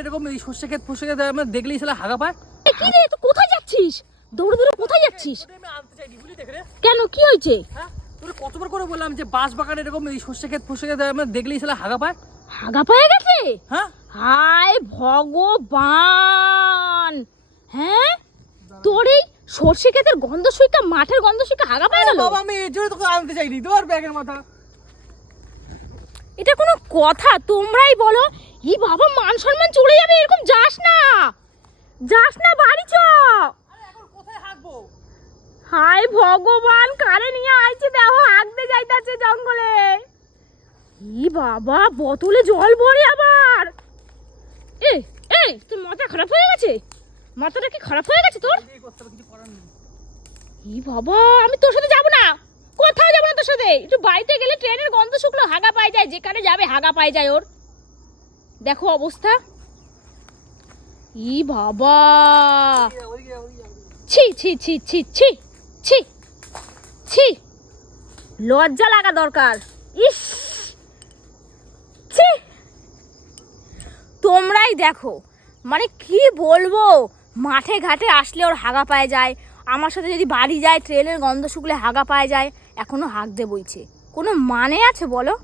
এরকম এই সর্ষে ক্ষেত ফসে ক্ষেত আমরা দেখলেই শালা হাগা পায়। কি রে তুই কোথায় যাচ্ছিস? দৌড়ে দৌড়ে কোথায় যাচ্ছিস? আমি আনতে চাইনি বুঝলি দেখ রে। কেন কি হয়েছে? হ্যাঁ তোর কতবার করে বললাম যে বাঁশ বাগান এরকম এই সর্ষে ক্ষেত ফসে ক্ষেত আমরা দেখলেই শালা হাগা পায়। হাগা পায়ে গেছে? হ্যাঁ হায় ভগবান, হ্যাঁ তোর এই সর্ষে ক্ষেতের গন্ধ শুইকা মাঠের গন্ধ শুইকা হাগা পায়ে গেল? বাবা আমি এর জন্য তোকে আনতে চাইনি, তোর ব্যাগের মাথা। এটা কোনো কথা? তোমরাই বলো। ই বাবা মান সম্মান চলে যাবে, এরকম যাস না, যাস না, বাড়ি চ। আরে এখন কোথায় হাগবো? হায় ভগবান, কারে নিয়ে আইছে দেখো, হাগতে যাইতাছে জঙ্গলে। ই বাবা বোতলে জল ভরে আবার। এই এই তোর মাথা খারাপ হয়ে গেছে? মাথাটা কি খারাপ হয়ে গেছে তোর? এই করতে হবে, কিছু করার নেই। ই বাবা আমি তোর সাথে যাব না, কোথাও যাব না তোর সাথে। একটু বাড়িতে গেলে ট্রেনের গন্ধ শুকলো হাগা পাই যায়, যেখানে যাবে হাগা পাই যায় ওর। দেখো অবস্থা। ই বাবা, ওইদিকে ছি ছি ছি ছি ছি ছি ছি, লজ্জা লাগা দরকার। ইস ছি, তোমরাই দেখো, মানে কি বলবো, মাঠে ঘাটে আসলে ওর হাগা পায়ে যায়, আমার সাথে যদি বাড়ি যায় ট্রেনের গন্ধ শুকলে হাগা পায়ে যায়, এখনো হাগতে বইছে। কোনো মানে আছে বলো?